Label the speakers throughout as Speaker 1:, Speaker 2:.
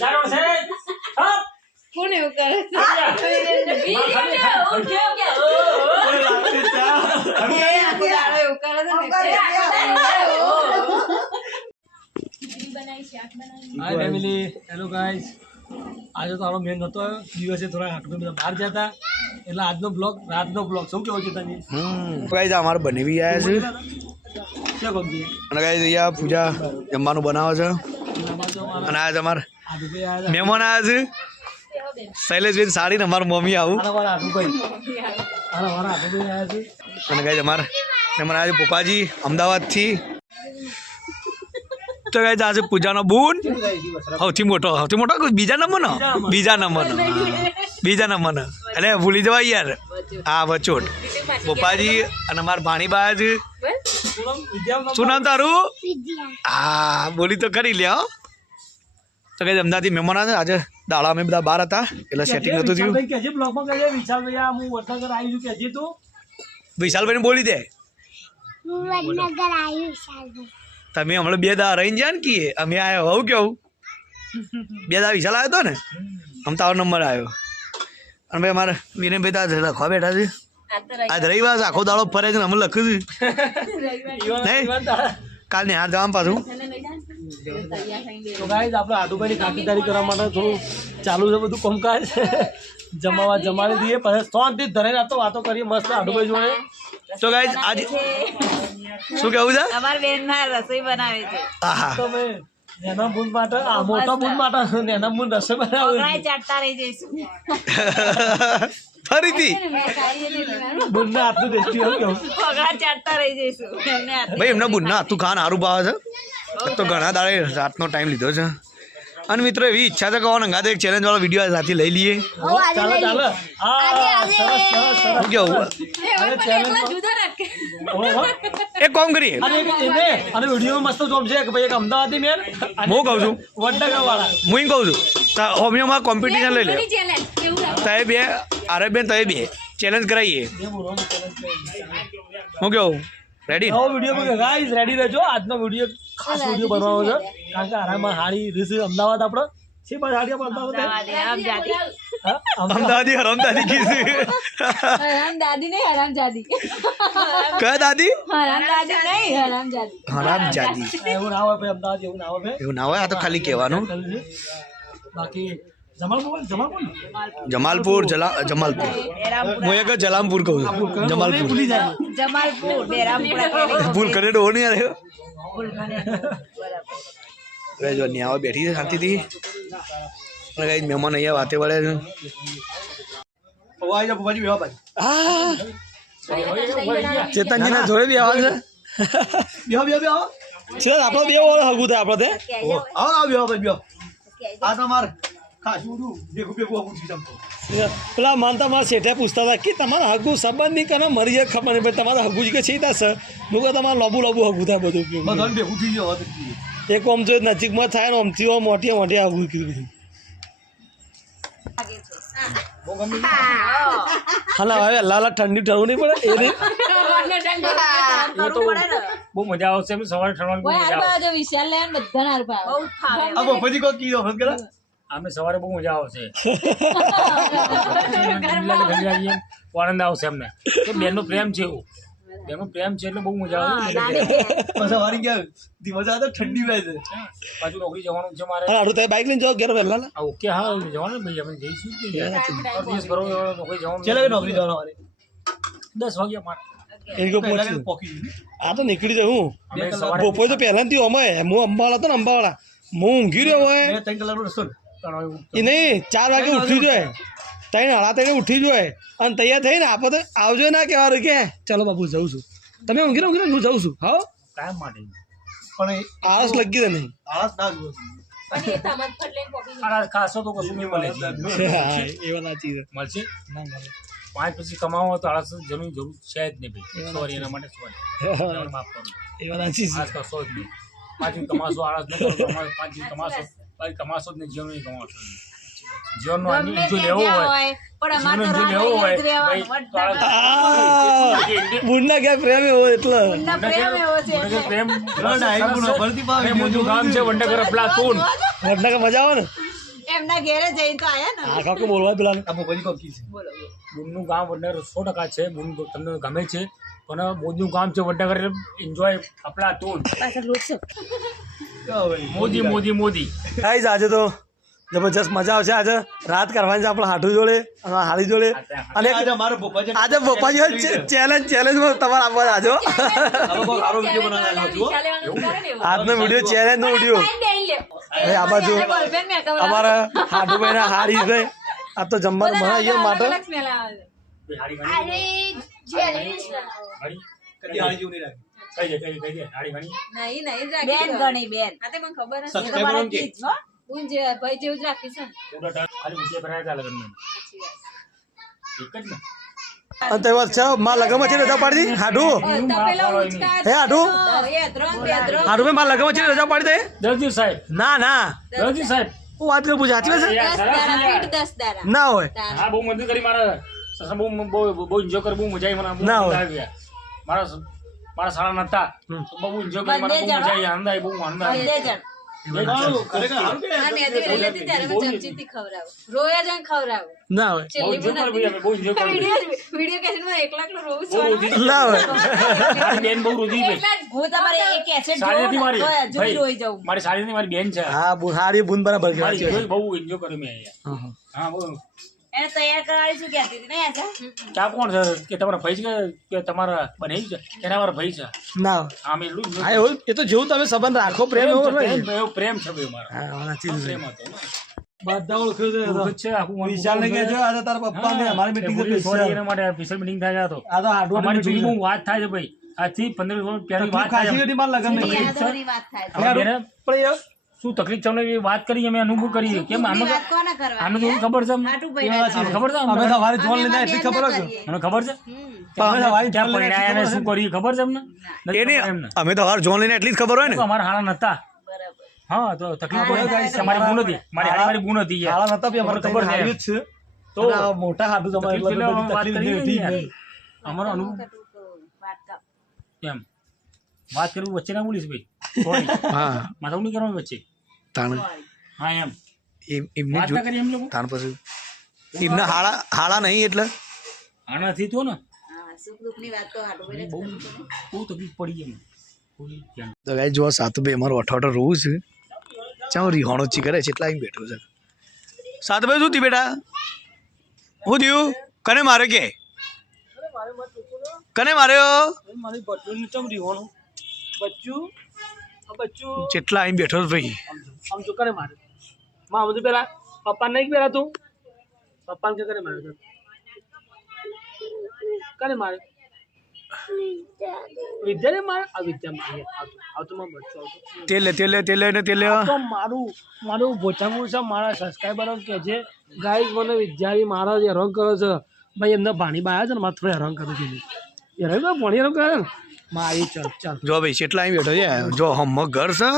Speaker 1: જાણો છે હાય family hello guys આજે તો આપણો મેન નહોતો આવ્યો. દિવસે થોડા આટલું બધા બહાર જતા એટલે આજનો બ્લોગ રાતનો બ્લોગ શું કેવો છે તને
Speaker 2: ગાઈઝ અમારે બની બી આવ્યા છે. અને ગાઈઝ અહીંયા પૂજા જમવાનું બનાવે છે. અને
Speaker 1: આ તમારે
Speaker 2: મહેમાન આવ્યા છે. શૈલેષભાઈ સાડી ને અમારું મમ્મી આવું. અને ગાઈઝ અમારે મહેમાન આવ્યા છે પપ્પાજી અમદાવાદથી. તો કઈ આજે પૂજાનો બૂન. સૌથી મોટો સૌથી મોટો બીજા નંબરનો? બીજા નંબરનો. બીજા નંબરનો. એટલે ભૂલી જવાય યાર. હા વચોટ. પપ્પાજી અને મારા ભાણીબા છે.
Speaker 1: શું નામ?
Speaker 2: તારું? હા બોલી તો કરી લે હો તો કઈ અમદાવાદથી મહેમાન આવે આજે દાડા અમે બધા બહાર હતા એટલે સેટિંગ નતું થયું.
Speaker 1: વિશાલભાઈ ને હું
Speaker 2: બોલી દે. તમે હમણાં બે દા રહીને જ્યાં ને કીએ અમે આવ્યો હોવ કેવું બે દા વિશાલ આવ્યો હતો ને? આમ તારો નંબર આવ્યો. અને ભાઈ અમારે વિનયભાઈ તા લખવા બેઠા છે. આજ રવિવાર. આખો દાડો ફરે છે અમે લખ્યું છે. નહીં. કાલ ને હાર જવાનું પાછું.
Speaker 1: તો ગાઈઝ આપણે આદુભાઈની ખાતરદારી કરવા માટે થોડું ચાલુ છે બધું કામકાજ. જમાવા જમાડી દઈએ પછી શાંતિ ધરાઈ રાતો વાતો કરીએ મસ્ત આદુભાઈ જોડે.
Speaker 2: તો ગાઈઝ આજે શું કેવું છે?
Speaker 3: અમાર બેન ના રસોઈ બનાવે છે.
Speaker 2: આહા.
Speaker 1: તો મેં નેના બૂન માટે આ મોટા મૂન માટે નેના બૂન રસોઈ બનાવે
Speaker 3: ચાટતા રહી જઈશું.
Speaker 2: ફરીથી.
Speaker 1: બૂનને હાથનું ટેસ્ટી એવું
Speaker 3: પગાર ચાટતા રહી જઈશું. એમને
Speaker 2: ભાઈ એમના બુનના હતું ખાન સારું ભાવે છે. તો ઘણા દાડે રાતનો ટાઈમ લીધો છે. અને મિત્રો એવી ઈચ્છા છે કે ઓન અંગાતે એક ચેલેન્જ વાળો વીડિયો સાથે લઈ લઈએ.
Speaker 1: ચાલો ચાલો. હા સરસ સરસ સરસ
Speaker 2: શું કેવું. એક કામ કરીએ.
Speaker 1: અને વીડિયો મસ્ત જોબ છે. કે ભાઈ એક અમદાવાદી મેન
Speaker 2: હું કહું છું.
Speaker 1: વડનગર વાળા
Speaker 2: હું કહું છું. હોમિયોમાં કોમ્પિટિશન લઈ લે. સાહેબ બે અરે બેન તમે બે. ચેલેન્જ કરાવીએ હું કેવું? રેડી
Speaker 1: નવો વીડિયો ગાઈસ રેડી રહેજો. આજનો વીડિયો ખાસ વીડિયો બનાવવાનો છે કારણ કે આરામાં હાડી રીસ અમદાવાદ આપણો. છે બસ હાડી આપણે અમદાવાદ
Speaker 3: આમ જાતી
Speaker 1: હા? અમદાવાદ
Speaker 2: હરામદાદી કીધી.
Speaker 4: હરામ દાદી નહીં હરામ જાદી
Speaker 2: કયા દાદી?
Speaker 4: હરામ દાદી નહીં હરામ જાદી
Speaker 2: હરામ જાદી
Speaker 1: એવું ના હોય ભાઈ અમદાવાદ એવું ના હોય
Speaker 2: એવું ના હોય? આ તો ખાલી કહેવાનું.
Speaker 1: બાકી જમાલપુર જમાલપુર
Speaker 2: જલા જમાલપુર. હું એક જ જલામપુર કહું છું. જમાલપુર
Speaker 1: ભૂલી જાય
Speaker 3: જમાલપુર બેરામપુરા. કરી
Speaker 2: ડો નહીં યાર
Speaker 3: બરાબર
Speaker 2: હવે આવે બેઠી છે શાંતિથી. અને કઈ મહેમાન અહીંયા વાતે વળે છે. હા ચેતનજીના જોડે બી આવે છે? આપણો બે ઓળખ હગું થાય આપડે તે.
Speaker 1: આવો આવો બેહો ભાઈ બેહો આ તમાર. ખાસું બધું ભેગું ભેગું આવું છે જમતો
Speaker 5: પેલા માનતા મારા શેઠે પૂછતા હતા કે તમારા હગું સંબંધ નહીં કરે મરી જાય ખબર નહીં તમારા હગું જ કે છે થશે લોકો તમારે લોબુ લોબુ હગું થાય બધું.
Speaker 1: બધાને ભેગું થઈ ગયો
Speaker 5: એક આમ જો નજીકમાં થાય ને આમથી મોટી મોટી હગું કીધું હાલા હવે લાલા ઠંડી ઠરવું નહીં પડે? એ
Speaker 1: બહુ મજા આવશે સવારે ઠરવાની બહુ મજા આવશે.
Speaker 4: વિશાલ લે બધા હાર પાડો
Speaker 3: બહુ ફાવે.
Speaker 1: આ બપોરથી કોઈ કીધો વખત
Speaker 6: અમે સવારે બહુ મજા આવશે. આનંદ આવશે અમને. કે બેનનો પ્રેમ છે એવું. બેનનો પ્રેમ છે એટલે બહુ મજા આવે
Speaker 1: પછી વારી ગયા ધીમા તો ઠંડી રહે છે.
Speaker 6: પાછું નોકરી જવાનું છે મારે.
Speaker 5: અને હારું બાઇક લઈને જવા ઘેર વહેલા.
Speaker 6: ઓકે હા જવાનું ભાઈ અમે જઈશું. દિવસ ભરો નોકરી જવાનું
Speaker 1: છેલ્લે નોકરી જવાનું મારે
Speaker 6: દસ વાગ્યા
Speaker 1: પહેલા ગયું.
Speaker 5: આ તો નીકળી જાય હું.
Speaker 6: અમે
Speaker 5: બપોર તો પહેલાંથી અમે હું અંબાવાળા હતો ને અંબાવાળા. હું ઊંઘી રહ્યો હોય.
Speaker 1: ત્રણ કલાકનો રસ્તો
Speaker 5: એ નહીં ચાર વાગે ઉઠી જોઈએ ત્રણ હળા ત્રણે ઉઠી જોઈએ અને તૈયાર થઈને આપો તો આવજો ના કહેવાનું કે ચલો બાપુ જઉં છું. તમે ઊંઘી ઊંઘી હું જઉં છું. હા?
Speaker 6: કાયમ માટે
Speaker 1: પણ
Speaker 5: આળસ લગી દે નહીં.
Speaker 1: આળસ ના.
Speaker 6: ખાસો તો કશું નહીં મળે પાંચ પછી કમાવો તો આળસ જરૂર જરૂર છે જ નહીં ભાઈ. સોરી એના માટે સોરી. માફ કરો.
Speaker 5: એ વાત સાચી છે
Speaker 6: નહીં. દિન કમાશો આળસ ન કરો તો અમારે પાંચ કમાશો. પછી કમાશો જ નહીં જીવન કમાશો જીવનનો આનંદ જો લેવો હોય
Speaker 5: બુનના ક્યાં પ્રેમ એવો એટલે.
Speaker 3: ના
Speaker 1: ના, ના, ના, મજા આવે ને?
Speaker 3: એમના ઘેરે જઈને તો આયા ને.
Speaker 1: આ કાકુ બોલવા પેલા.
Speaker 4: આ ભોપાલી કોકી છે?
Speaker 3: બોલો બોલો.
Speaker 6: બુનનું ગામ વડનગર સો ટકા છે બુન તમને ગમે છે પણ મોદીનું ગામ છે વડનગર એન્જોય આપણા તું
Speaker 3: પાછળ
Speaker 6: મોદી મોદી મોદી
Speaker 1: ગાઈઝ આજે તો. જબરજસ્ત મજા આવશે આજે. રાત કરવાની છે આપણે હાટુ જોડે હાડી જોડે. અને
Speaker 4: આજે છે.
Speaker 1: ચેલેન્જ ચેલેન્જ તમારે આપવા આજો. આજનો વીડિયો ચેલેન્જ નો વીડિયો. હવે આ બાજુ. અમારા હાટુભાઈ ના હાડી છે. આ તો જમવાનું બનાવીએ માટે.
Speaker 6: હાડી
Speaker 5: અરે
Speaker 4: જેવું નહીં રાખી
Speaker 6: કઈ દે કઈ દે કઈ દે હાડી ઘણી
Speaker 3: નહીં નહીં જ
Speaker 7: બેન ગણી બેન.
Speaker 3: હા તે મને ખબર હશે. તમારા
Speaker 4: કેમ
Speaker 3: હો. હું જે ભાઈ જેવું જ રાખીશ ને.
Speaker 6: ખાલી મૂકે ભરાયા હતા લગ્નમાં
Speaker 3: સાચી
Speaker 6: એક જ ને?
Speaker 1: અને તહેવાર છે માં લગનમાં છે રજા પાડી દી. હે માં છે રજા પાડી
Speaker 6: દરજી સાહેબ.
Speaker 1: ના ના.
Speaker 6: દરજી સાહેબ.
Speaker 1: હું વાત કરું પૂછે સાચી છે. ના હોય.
Speaker 6: હા બહુ મદદ કરી મારા. સસરા બહુ બહુ બહુ એન્જોય કર બહુ મજા આવી મને
Speaker 1: ના હોય.
Speaker 6: મારા મારા શાળા નતા. બહુ કરી મને બહુ મજા આવી આનંદ આવી બહુ આનંદ આવી
Speaker 3: બે જણ.
Speaker 4: ખરેખર સારું
Speaker 6: મારી બેન મારી. મારી મારી છે.
Speaker 1: હા બુ બુન બરાબર છે.
Speaker 6: બહુ એન્જોય કર્યું મેં
Speaker 1: હા, હા.
Speaker 6: હા બહુ
Speaker 7: એને તૈયાર કરાવી શું કહેતી હતી? નહીં આજે
Speaker 6: ક્યાં કોણ છે? કે તમારા ભાઈ છે કે- તમારા બનાવી છે? એના મારા ભાઈ છે?
Speaker 1: ના.
Speaker 6: આમ એટલું જ
Speaker 1: હા એવું એ તો જેવું તમે સંબંધ રાખો પ્રેમ એવો
Speaker 6: પ્રેમ છે, ભાઈ મારો
Speaker 1: હા
Speaker 6: પ્રેમ હતો
Speaker 1: બધા ઓળખ્યો છે વિશાલ ને કહેજો આજે તારા પપ્પા ને અમારી મીટિંગ છે
Speaker 6: માટે વિશાલ મીટિંગ થાય તો.
Speaker 1: આ તો હાડું
Speaker 6: અમારી જૂની વાત થાય છે ભાઈ. આજથી પંદર વર્ષ પહેલી વાત થાય છે.
Speaker 1: લગન નહીં
Speaker 3: વાત થાય છે.
Speaker 1: પણ
Speaker 6: શું તકલીફ તમને એ વાત કરી અમે અનુભવ કરીએ. કેમ? આમને તો ખબર છે
Speaker 1: છે.
Speaker 6: ખબર છે
Speaker 1: અમે જોન એટલી ખબર
Speaker 6: મને ખબર છે?
Speaker 1: અમે
Speaker 6: તો
Speaker 1: જોન
Speaker 6: પરિણાયા શું કરી ખબર છે અમને? નથી
Speaker 2: એને
Speaker 6: ખબર એમને.
Speaker 2: અમે તો હર જોન લઈને એટલી જ ખબર હોય ને?
Speaker 6: અમારા હાળા નતા. હા તો તકલીફ પડી તમારી ગુણ હતી. મારી હાળી મારી ગુણ હતી
Speaker 1: છે.
Speaker 6: યાર.
Speaker 1: નતા બી અમારે
Speaker 6: ખબર છે.
Speaker 1: જ છે.
Speaker 6: તો
Speaker 1: મોટા હાડું તમારે એટલે તકલીફ હતી
Speaker 6: અમારો અનુભવ એમ. વાત કરવું વચ્ચે ના બોલીશ ભાઈ.
Speaker 2: હા.
Speaker 6: માથા નહીં કરવાનું વચ્ચે.
Speaker 2: તાણ.
Speaker 6: હા એમ.
Speaker 2: એમ એમને
Speaker 6: વાત કરી એમ લોકો?
Speaker 2: તાણ પછી. એમના હાળા હાળા નહીં એટલે?
Speaker 6: આનાથી તો ને.
Speaker 3: હા, સુખ દુઃખની વાત તો હાટુભાઈને જ
Speaker 6: બહુ
Speaker 3: કરવી પડે.
Speaker 6: બહુ તકલીફ પડી એમ. થોડી ધ્યાન
Speaker 2: તો ગાઈ જો સાતુભાઈ અમારો અઠવાડો રોવું છે. ચાલો રીહોણો ચી કરે છે એટલા અહીં બેઠો છે. સાતુભાઈ શું થયું બેટા? હું થયું? કને મારે કે? કને માર્યો?
Speaker 1: મારી બચ્ચું?
Speaker 2: જેટલા અહીં બેઠો ભાઈ.
Speaker 1: આમ જો કરે મારે. માં બધું પેલા પપ્પા નહીં પેલા તું? પપ્પાને કે કરે મારે કરે મારે. વિદ્યાને મારે? આ વિદ્યા મારે આવતો. માં બચ્ચું આવતો.
Speaker 2: તેલ તેલ તેલ ને તેલ
Speaker 1: તો મારું મારું ભોચામું છે મારા સબસ્ક્રાઈબરો કે છે. ગાઈઝ મને વિદ્યાર્થી મારા જે હેરાન કરો છે. ભાઈ એમને ભાણી બાયા છે ને મારે થોડું હેરાન કરું છું. હેરાન ભણી હેરાન કરે ને? મારી ચાલ ચાલ.
Speaker 2: જો ભાઈ કેટલા અહીં બેઠો છે? જો હમક ઘર છે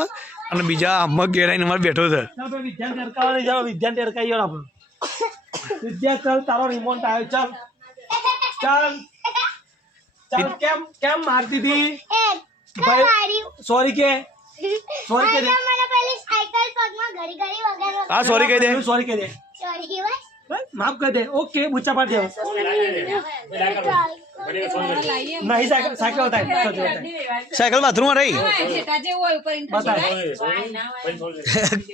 Speaker 2: અને બીજા હમક ગેરાઈને અમારે બેઠો છે.
Speaker 1: વિદ્યાન ટેરકાવાની જાઓ વિદ્યાન ટેરકાઈ જાઓ આપણે. વિદ્યા ચાલ તારો રિમોટ આવ્યો ચાલ. ચાલ. ચાલ કેમ કેમ મારતી હતી? ભાઈ સોરી કે સોરી કે દે.
Speaker 2: હા સોરી કહી દે.
Speaker 1: સોરી કહી દે.
Speaker 5: સોરી બસ.
Speaker 1: માફ કરી દે. ઓકે ઊંચા પાડી દે નહીં સાયકલ સાયકલ સાયકલ.
Speaker 2: સાયકલ રહી?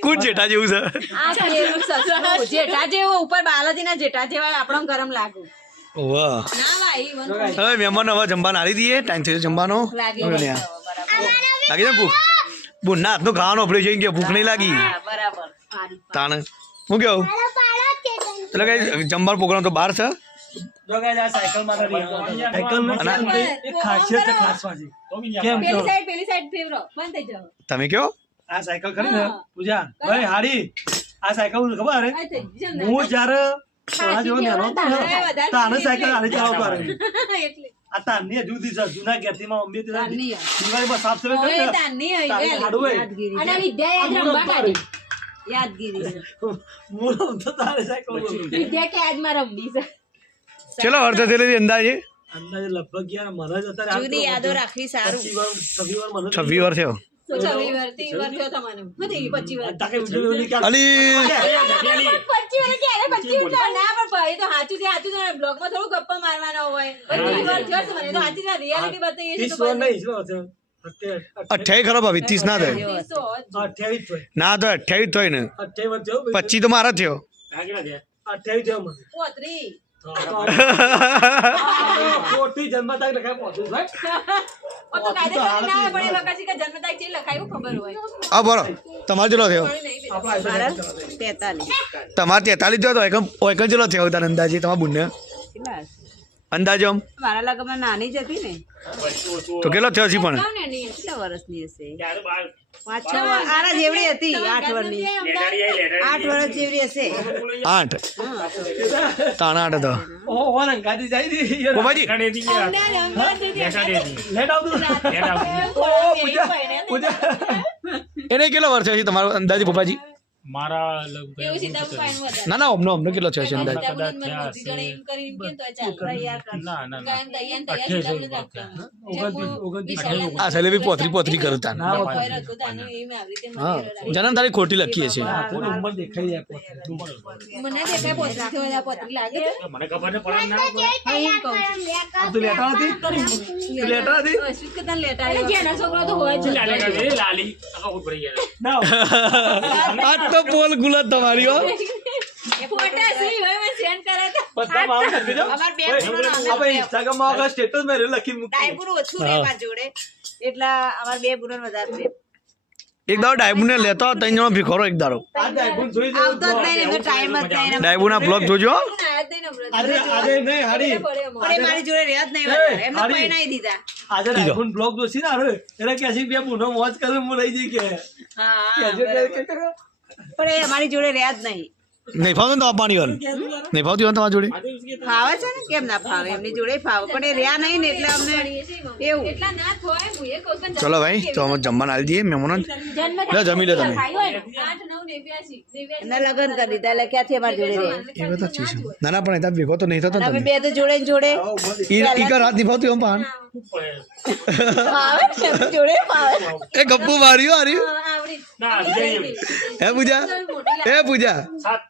Speaker 2: કુટ જેઠા જેવું છે.
Speaker 3: જેઠા જેવું ઉપર બાલાજીના જેઠા જેવા આપણો ગરમ લાગુ. ના
Speaker 2: હવે મહેમાન હવે જમવાનું આલી દઈએ. ટાઈમ થયો જમવાનો.
Speaker 3: લાગે
Speaker 2: ને ભૂખ? બુનના હાથનું ખાવાનું આપણે જોઈ ગયા ભૂખ નહીં લાગી. તાણ. હું કેવું એટલે કઈ જમવાનો પ્રોગ્રામ તો બહાર છે? તમે કયો?
Speaker 1: આ સાયકલ ખરી ને પૂજા ભાઈ હાડી. આ સાયકલ ખબર. હું જયારે તાને સાયકલ હાડી ચલાવતો આ તારની હજુ દી છે જૂના ઘેરથી માં મમ્મી સાફ સફાઈ કરી. હાડું
Speaker 3: અને વિદ્યા કાઢી. યાદગીરી.
Speaker 1: હું રમતો તારે.
Speaker 3: વિદ્યા કે આજમાં રમવી છે.
Speaker 2: ચલો અડધા થયેલી અંદાજે.
Speaker 1: અંદાજે લગભગ યાર મને જ અત્યારે
Speaker 3: જૂની યાદો રાખવી સારું.
Speaker 1: છવ્વી વાર મને
Speaker 4: છવ્વી વાર, થયો. સાચું છે. થોડું ગપ્પા મારવાના હોય.
Speaker 2: અઠ્યાવીસ. ખરો ભાભી ત્રીસ ના થાય. ના તો અઠ્યાવીસ થાય ને પચીસ તો મારા થયો. તમારો કેટલો થયો. તમારે તેતાલીસ થયો તો એકમ એકમ થયો તારે અંદાજે તમારા બુનને? અંદાજો આમ?
Speaker 3: મારા લગ્નમાં નાની જ હતી ને.
Speaker 2: તો કેટલો થયો છે પણ?
Speaker 4: ને
Speaker 3: કેટલા વર્ષની હશે? પાંચ છ વર્ષ. જેવડી હતી આઠ વર્ષની. આઠ વર્ષ જેવડી હશે.
Speaker 2: આઠ? તાણા આઠ હતો.
Speaker 1: ઓ, જાય લેટ. ઓ, પૂજા, પૂજા.
Speaker 2: એને કેટલો વર્ષ છે તમારો અંદાજે પપ્પાજી?
Speaker 6: મારા.
Speaker 2: ના ના અમને અમને કેટલો છે અંદાજ.
Speaker 6: ના ના ના.
Speaker 2: આ સલેબી પોતરી પોતરી
Speaker 4: કરતા
Speaker 2: હા
Speaker 4: રાખે.
Speaker 2: જન્મ તારીખ ખોટી લખીએ છીએ.
Speaker 1: ઉંમર દેખાઈ
Speaker 4: મને દેખાય પોતરી. થયો છે, આ પોતરી. લાગે
Speaker 6: મને ખબર નહીં પડે ના
Speaker 4: હા, એમ કહું છું.
Speaker 1: આ તું લેટા હતી? લેટા હતી?
Speaker 4: અશ્વિત કે તને લેટા છોકરો તો હોય
Speaker 6: લાલી કાઢી, લાલી. આખા ઉભરી ગયા.
Speaker 1: ના,
Speaker 2: આ તો પોલ ગુલાબ તમારી હો. એક દાડો લેતો ત્રણ જણો ભીખોરો એક દાડો. બ્લોગ જોજો.
Speaker 1: આજે બ્લોગ જોશી ને એટલે કે બે બુનો મોજ કરે હું રહી જઈ કે.
Speaker 3: હા
Speaker 1: કે છે કે- કે- કે-
Speaker 3: પણ એ અમારી જોડે રહ્યા જ નહીં.
Speaker 2: નહીં ફાવે તો આપવાની વાર. નહીં ફાવતી હોય તમારી જોડે?
Speaker 3: ફાવે છે ને? કેમ ના ફાવે? એમની જોડે ફાવે. પણ એ રહ્યા નહીં ને એટલે અમને એવું.
Speaker 4: પણ
Speaker 2: ચલો ભાઈ તો અમે જમવાનું આવી દઈએ મહેમાનો. લે જમી લો તમે.
Speaker 4: થાય હોય ને, આઠ નવ નેવ્યાસી નેવ્યાસી
Speaker 3: એમના લગ્ન કરી દીધા એટલે ક્યાંથી અમારી જોડે રહે?
Speaker 2: એ બધા ચીજ ના ના પણ એ તો ભેગો તો નહીં થતો તમે
Speaker 3: બે તો જોડે ને જોડે.
Speaker 2: ઈ ઈ કર હાથ નહીં ફાવતી એ ગપ્પુ માર્યું હાર્યું
Speaker 6: ના
Speaker 2: હે પૂજા? હે પૂજા?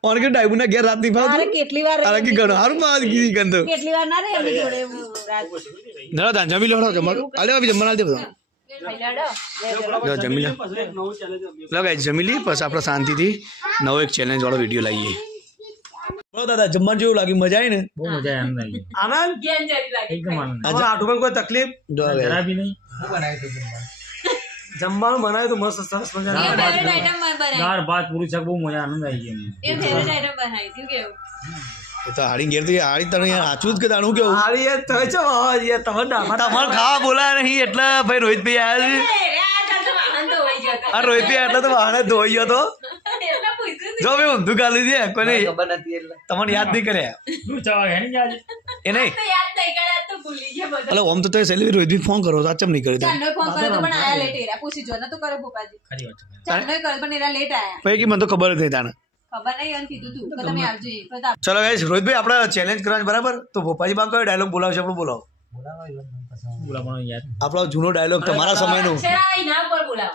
Speaker 2: ઓન કે ડાયબુના ઘેર રાત
Speaker 3: અરે
Speaker 2: ફાવતું
Speaker 3: કેટલી વાર
Speaker 2: અરે કે ગણો હારું માં કીધી ગંદો
Speaker 3: કેટલી વાર ના રે એમની જોડે રાત?
Speaker 2: ના ના જમી લો કે અલે જમવાનું આલી દે બધો. લો જમી લો. લો ગાઈસ જમી લી પછી આપણે શાંતિથી નવો એક ચેલેન્જ વાળો વિડિયો લાવીએ. બોલો દાદા જમવાનું જેવું લાગ્યું? મજા આવી ને?
Speaker 6: બહુ મજા આનંદ આવી
Speaker 1: આનંદ?
Speaker 4: જ્ઞાન જારી લાગે.
Speaker 6: એકદમ આનંદ.
Speaker 1: આટુમાં કોઈ તકલીફ?
Speaker 6: જરા બી નહીં.
Speaker 1: જમવાનું? બનાવ્યું તો મસ્ત સરસ
Speaker 4: મજા આવી.
Speaker 6: દાળ ભાત પૂરી શાક બહુ મજા આનંદ આવી ગયો
Speaker 4: એ ફેવરેટ આઈટમ બનાવી. શું કેવું?
Speaker 2: એ તો હાડી ઘેરથી હાડી તને યાર જ કે તાણું કેવું?
Speaker 1: હારી યાર તમે છો તમે
Speaker 2: તમારે ખાવા બોલાય નહીં એટલે ભાઈ રોહિતભાઈ આવ્યા છે.
Speaker 4: એ, આ તો તો
Speaker 2: રોહિતભાઈ એટલે તો વાહને ધોઈ ગયો તો જો મેં ઊંધું ગાલી દે કોઈને તમને યાદ નહીં કરે.
Speaker 6: શું ચવા ગયા ને આજે
Speaker 2: એ નહીં?
Speaker 4: તો યાદ નહીં કરે તો ભૂલી ગયા બધા.
Speaker 2: એટલે ઓમ તો તે સેલિબ્રિટી રોહિતભાઈ ફોન કરો તો આચમ નહીં કરી દે
Speaker 4: ચાંદોય ફોન કર્યો તો પણ આયા લેટ એરા. પૂછી જો ન તો કરો ભોપાજી.
Speaker 6: ખરી વાત છે.
Speaker 4: ચાંદોય કર્યો પણ એરા લેટ આયા.
Speaker 2: પછી કે મને તો ખબર જ નહીં તાને.
Speaker 4: ખબર નહીં એને કીધું તું. તમે આવજો
Speaker 2: ચલો ગાઈસ રોહિતભાઈ આપણે ચેલેન્જ કરવાની બરાબર? તો ભોપાજી બામ કયો ડાયલોગ બોલાવશે આપણું બોલાવો.
Speaker 6: બોલા પણ યાદ
Speaker 2: આપણો જૂનો ડાયલોગ તમારા સમયનો.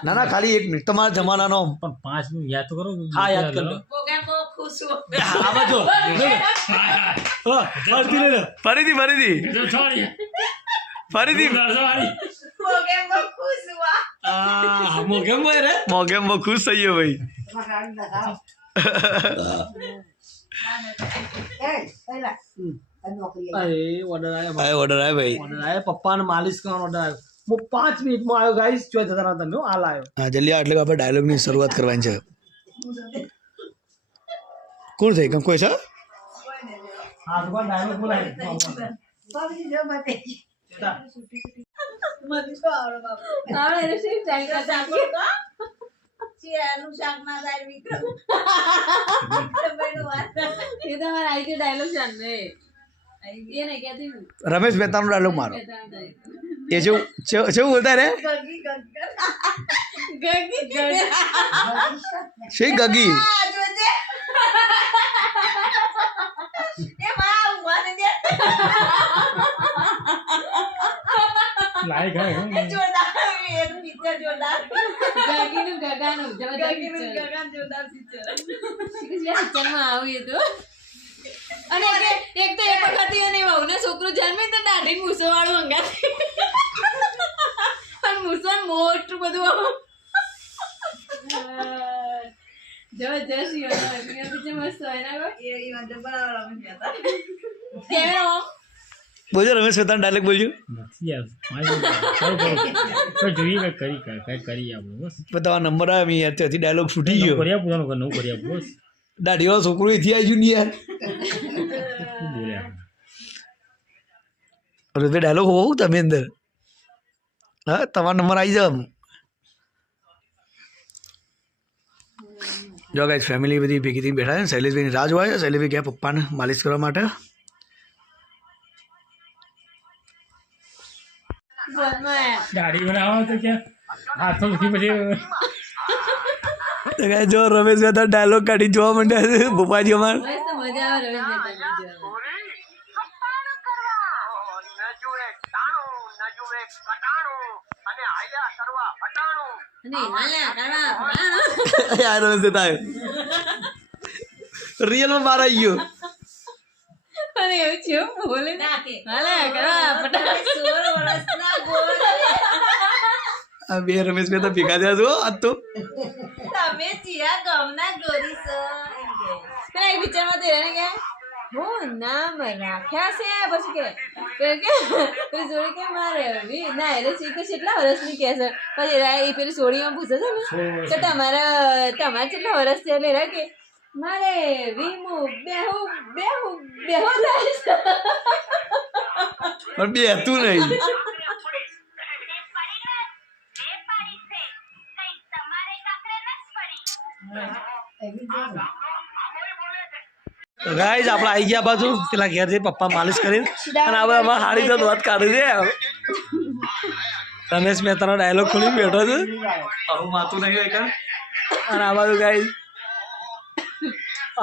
Speaker 2: ના ના ખાલી એક મિનિટ. તમારા જમાનાનો
Speaker 6: પણ પાંચ મિનિટ યાદ કરો.
Speaker 1: હા, યાદ કરી
Speaker 4: હો.
Speaker 1: હા.
Speaker 2: ફરીથી ફરીથી ફરીથી.
Speaker 1: મોગેમ ભાઈ રે?
Speaker 2: મોગેમ બહુ ખુશ થઈ ગયો ભાઈ.
Speaker 1: અરે ઓર્ડર આવ્યો
Speaker 2: આ ભાઈ.
Speaker 1: ઓર્ડર આવ્યો પપ્પાને માલિશ કરવાનો ઓર્ડર આવ્યો હું પાંચ મિનિટમાં આવ્યો ગાઈસ જોઈ થતા હતા તમે હાલ આવ્યો
Speaker 2: હા જલ્દી આવો એટલે આપણે ડાયલોગની શરૂઆત કરવાની છે. કોણ થઈ કેમ કોઈ છે?
Speaker 1: હા તો ડાયલોગ બોલાય.
Speaker 3: શિયાળાનું શાક ના થાય વિક્રમ
Speaker 4: એ તમારા મારા આઈ ગયો dialogue જાણને.
Speaker 2: રમેશ મહેતાનો ડાયલોગ મારો. એ જેવું જેવું બોલતા રે?
Speaker 4: ગગી, ગગી.
Speaker 2: શી ગગી?
Speaker 3: જોરદાર
Speaker 4: અને એક- એક તો એક વખત અને વહુને છોકરો જન્મે તો દાઢી મૂસો વાળો અંગાથી. પણ મૂસો મોટું બધું. જબરજસ્ત મસ્ત હોય ને ગો?
Speaker 2: બોલજો રમેશ પોતાનો ડાયલોગ બોલજો.
Speaker 6: જોઈએ કરી કરીએ આપણે બસ.
Speaker 2: પણ નંબર આવે ત્યાંથી ડાયલોગ ફૂટી ગયો.
Speaker 6: નવું કરી આપું નવું કરી બસ.
Speaker 2: દાઢીવાળો છોકરો એથી આવી ગયું ને યાર. અરે ભાઈ ડાયલોગ હોવો તમે અંદર? હા તમારો નંબર આવી જાવ જો ગાઈસ ફેમિલી બધી ભેગી થઈને બેઠા છે શૈલેષભાઈની રાહ જોવા છે. શૈલેષભાઈ ગયા પપ્પાને માલિશ કરવા માટે?
Speaker 6: દાઢી બનાવો તો ક્યાં? હાથો પછી પછી
Speaker 2: તો જો રમેશ મહેતા ડાયલોગ કાઢી જોવા માંડ્યા છે ભોપાજી અમાર.
Speaker 4: મસ્ત મજા આવે રમેશ
Speaker 2: મહેતા રિયલમાં બાર આવી ગયો.
Speaker 4: અને એવું છે બોલે? ને. હાલ્યા કરવા ફટાફટ.
Speaker 2: આ બે રમેશ મહેતા ભેગા થયા છો આજ તો.
Speaker 4: તમે ચિયા ગમના ગોરી છો. પેલા એક પિક્ચરમાં તો એને કે હું નામ રાખ્યા છે પછી કે કે કે પેલી જોડી કે મારે વી ના એટલે છે કે કેટલા વર્ષની કે છે. પછી રા- એ પેલી સોડીમાં પૂછે છે ને કે તમારા તમારે કેટલા વર્ષ છે એટલે રા કે મારે વીમું બેહુ બેહુ બેહુ થાય છે.
Speaker 2: પણ બેહતું નહીં. તો ગાઈઝ આપણે આવી ગયા બાજુ. પેલા ઘેર જઈ પપ્પા માલિશ કરીને. અને હવે અમારે હારી તો વાત કાઢી છે. રમેશ મહેતાનો ડાયલોગ ખોલી બેઠો છે. આવું માતું નહીં હોય કાં? અને આ બાજુ ગાઈઝ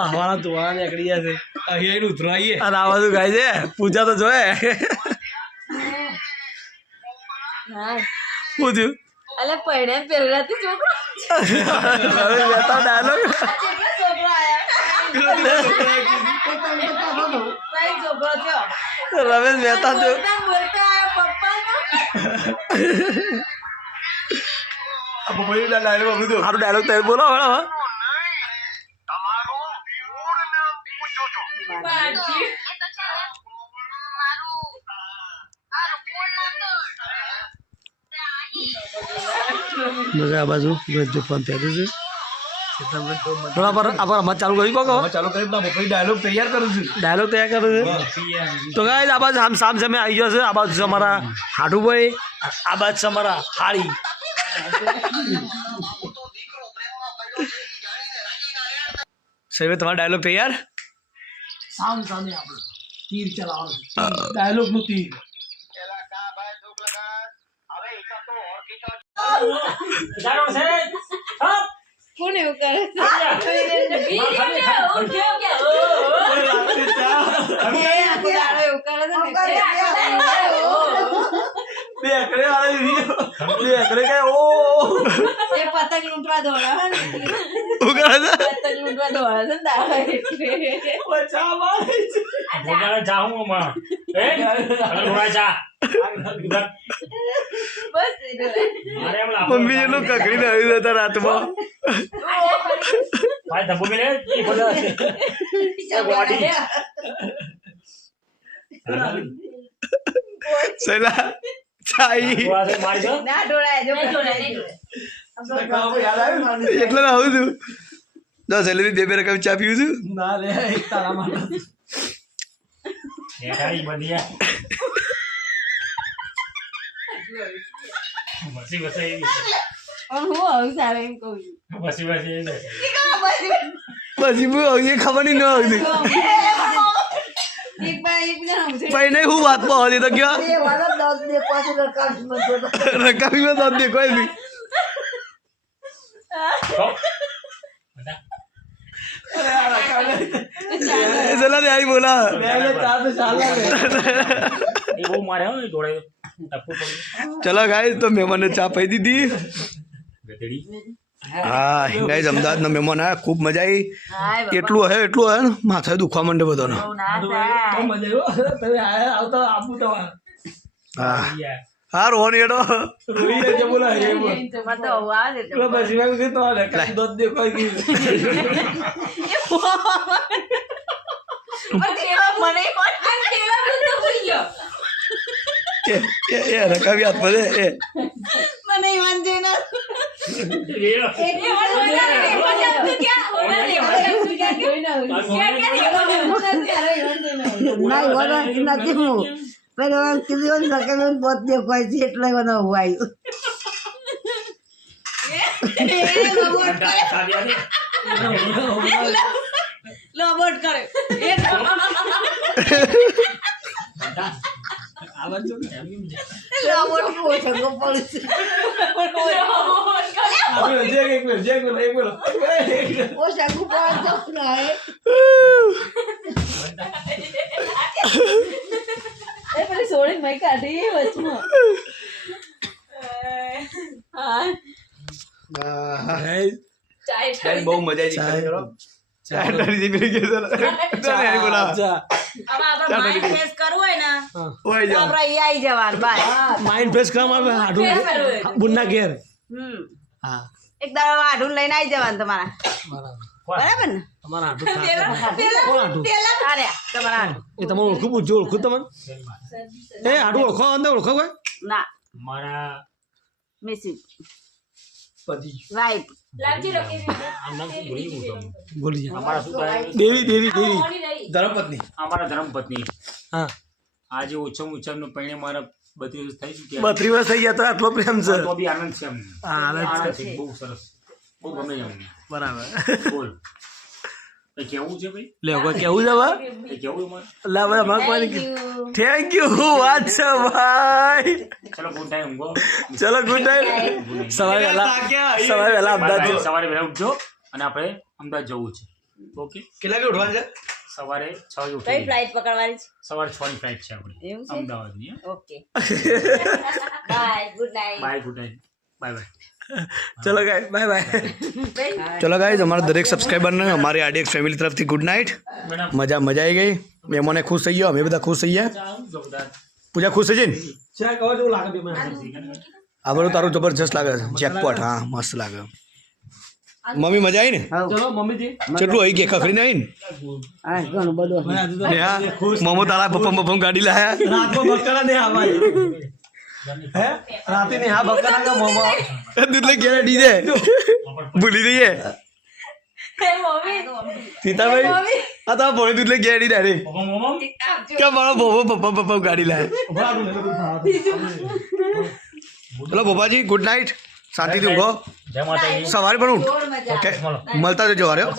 Speaker 2: અમારા ધોવા નીકળી ગયા છે. અહીંયા ઉતરાઈએ. અને આ બાજુ ગાય છે પૂજા તો જોયે. પૂછ્યું
Speaker 4: અલે પૈણે પહેલાથી છોકરો
Speaker 2: હવે મહેતા ડાયલોગ.
Speaker 4: છોકરો આયા
Speaker 2: રમેશ મહેતા તો સારું ડાયલોગ તમે બોલો હવે હવે
Speaker 4: પાછી
Speaker 2: બસ આ બાજુ બસ જો ફોન થયું છે થોડા પર આપણે રમત ચાલુ કરી કહો
Speaker 1: ચાલુ કરી પેલા બપોરી ડાયલોગ તૈયાર કરું છું
Speaker 2: ડાયલોગ તૈયાર કરું છે તો ગાય આ બાજુ આમ સામ સામે આવી ગયો છે આ બાજુ છે અમારા હાડુભાઈ આ બાજુ છે અમારા હાળી સાહેબ તમારો ડાયલોગ તૈયાર
Speaker 1: સામ સામે આપણે તીર ચલાવવાનું ડાયલોગનું તીર
Speaker 4: કરે છે ઈ કે ઉઠ્યો કે ઓ એવું કરે
Speaker 2: બે એકડે વાળા બે એકડે કઈ ઓ
Speaker 4: એ પતંગ લૂંટવા દોડે
Speaker 2: છે
Speaker 4: પતંગ લૂંટવા દોડે છે ને દાડા એટલે.
Speaker 6: ભોગાડા જાઉં આમાં એ અરે થોડા જા
Speaker 2: મમ્મી જેટલું કકડી આવ્યું હતા રાતમાં
Speaker 6: ભાઈ ધબ્બો મેલે? એ બધા
Speaker 2: સલા ચાઈ.
Speaker 4: ના ડોળાય જો ડોળાય
Speaker 2: એટલે ના આવું છું દસ એટલે બે બે રકમ ચા પીવું છું.
Speaker 1: ના લે એક તારા માટે.
Speaker 6: બધી વસી વસી એવી છે.
Speaker 4: પણ હું આવું સારું એમ કહું છું.
Speaker 6: વસી વસી એવી છે.
Speaker 2: પછી હું હવે ખબર નહીં ન આવતી. ભાઈ નહીં હું વાતમાં હોતી તો કયો? રકાબીમાં તો દેખાય નહીં
Speaker 6: તો, બધા
Speaker 2: સલા ને આવી બોલા.
Speaker 1: તો ચાલે.
Speaker 6: એ બહુ મારે હો દોડે ટપ્પુ પડી
Speaker 2: ચલો ગાઈસ તો મહેમાનને ચા પાઈ દીધી. હા ગાઈસ અમદાવાદનો મહેમાન આવ્યા ખૂબ મજા આવી એટલું હે એટલું હે ને માથે દુખવા માંડે બધાનો. હા હા. રોહન એડો
Speaker 4: મને
Speaker 2: એ એ એ રકાવી હાથ પડે એ.
Speaker 4: મને જેના
Speaker 3: ના નથી હું. પેલો કીધું ને કે મને પોત દેખાય છે એટલે મને હું આવ્યું
Speaker 4: લોબોટ કરે.
Speaker 1: આવા જો ને.
Speaker 3: લોબોટ ઓછો પડે છે
Speaker 1: આ પેલો જે એક પેલો, જે પેલો, એક પેલો.
Speaker 3: ઓછા પડે તો ના
Speaker 4: એ પેલી સોળી મય કાઢી વચમાં હા
Speaker 2: બહુ મજા આવી
Speaker 4: માઇન્ડ ફ્રેશ કરવું
Speaker 1: હાડું બુનના ઘેર. હા.
Speaker 4: એક દાડો આઢું લઈને આવી જવાનું તમારા.
Speaker 1: બરાબર.
Speaker 4: ને?
Speaker 1: હાડું હાડું?
Speaker 4: અરે તમારા હાડું.
Speaker 1: એ ઓળખું પૂછજો ઓળખું તમને? એ હાડું ઓળખો અંદર ઓળખો કોઈ?
Speaker 4: ના.
Speaker 6: મારા
Speaker 1: દેવી દેવી દેવી.
Speaker 2: ધર્મપત્ની.
Speaker 6: અમારા ધર્મપત્ની.
Speaker 1: હા.
Speaker 6: આજે ઓછામાં ઓછા નો પૈણે મારા બત્રીસ વર્ષ થઈ ચુક્યા
Speaker 2: બત્રી વર્ષ થઈ ગયા તો આટલો પ્રેમ છે.
Speaker 6: તો બી આનંદ છે.
Speaker 1: આનંદ છે.
Speaker 6: બહુ સરસ. બહુ ગમે છે અમને.
Speaker 1: બરાબર.
Speaker 6: બોલ. કેવું છે ભાઈ?
Speaker 1: લે કોઈ કેવું છે બા
Speaker 6: કેવું અમારે
Speaker 1: લે હવે અમારે કોઈ
Speaker 4: Thank you.
Speaker 2: થેન્ક યુ વાત છે ભાઈ?
Speaker 6: ચલો ગુડ ટાઈમ
Speaker 2: ચલો ગુડ
Speaker 1: સવારે વહેલા સવારે વહેલા. અમદાવાદ
Speaker 6: સવારે વહેલા ઉઠજો અને આપણે અમદાવાદ જવું છે. ઓકે
Speaker 2: કેટલા વાગે ઉઠવાનું છે?
Speaker 6: સવારે છ વાગે
Speaker 4: કઈ ફ્લાઇટ પકડવાની છે?
Speaker 6: સવારે 6 ની ફ્લાઇટ છે આપણી. અમદાવાદની
Speaker 4: okay bye good night
Speaker 6: bye good night bye bye
Speaker 2: ચલો ગાય બાય બાય ચલો ગાય અમારા દરેક સબસ્ક્રાઈબરને અમારી આડી ફેમિલી તરફથી ગુડ નાઇટ
Speaker 6: મેડમ
Speaker 2: મજા મજા આવી ગઈ મહેમાને ખુશ થઈ ગયો અમે બધા ખુશ થઈ ગયા
Speaker 6: જોરદાર
Speaker 2: પૂજા ખુશ થઈ છે ને
Speaker 1: ચા કહો જેવું લાગે બે મને
Speaker 2: આ બધું તારું જબરજસ્ત લાગે છે જેકપોટ હા મસ્ત લાગે મમ્મી મજા આવી ને
Speaker 1: ચલો મમ્મીજી
Speaker 2: કેટલું આવી કે ખખડી નહીં
Speaker 3: હા ઘણું બધું
Speaker 1: મને આજે તો
Speaker 2: ને હા મોમો તારા પપ્પા પપ્પા ગાડી લાયા
Speaker 1: રાતમાં બકરા ને આવા હે રાતે ને હા બકરા ના મોમો
Speaker 2: દૂધ લઈ ગયા ડીજે ભૂલી જઈએ સીતાભાઈ આ તો ભોળી દૂધ લઈ ગયા ડી ડાયરેક્ટ કે મારો ભોપો પપ્પા પપ્પા ગાડી લાયા ચલો ભોપાજી ગુડ નાઇટ શાંતિથી ઊંઘો
Speaker 6: જય માતાજી
Speaker 2: સવારે પણ ઉઠ ઓકે મળતા જજો વારે હો.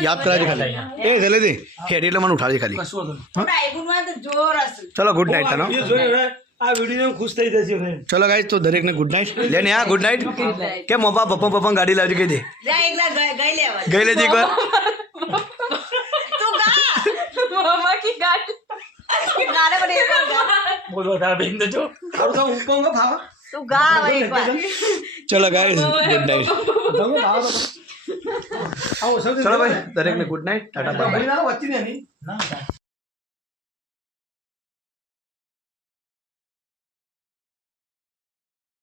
Speaker 2: યાદ કરાવજો ખાલી એ જલેજી હેડી એટલે મને ઉઠાડજે ખાલી
Speaker 1: કશું હતું
Speaker 4: ડાયબુમાં તો જોર હશે
Speaker 2: ચલો ગુડ નાઇટ તનો
Speaker 1: એ જોઈને આ વીડિયો ખુશ થઈ જશે ફ્રેન્ડ
Speaker 2: ચલો ગાઈસ તો દરેકને ગુડ નાઇટ લે ને હા ગુડ નાઇટ કે મમ્મા પપ્પા પપ્પા ગાડી લાવજો કહી દે.
Speaker 4: જા એકલા ગઈ લેવા
Speaker 2: લેજે એકવાર.
Speaker 4: તું ગા. મમ્મા કી ગાડી? ગાડે એક વાર ગા.
Speaker 6: બોલ વધારે બેન દેજો
Speaker 1: સારું તો ઊંઘ ઊંઘ ભાવ
Speaker 4: તું ગા ભાઈ એક વાર
Speaker 2: ચલો ગાઈસ ગુડ નાઈટ
Speaker 1: તમે ભાવ આવો સૌથી
Speaker 2: ચલો ભાઈ દરેકને ગુડ નાઈટ ટાટા બાય
Speaker 1: વચ્ચે નહીં.
Speaker 6: ના.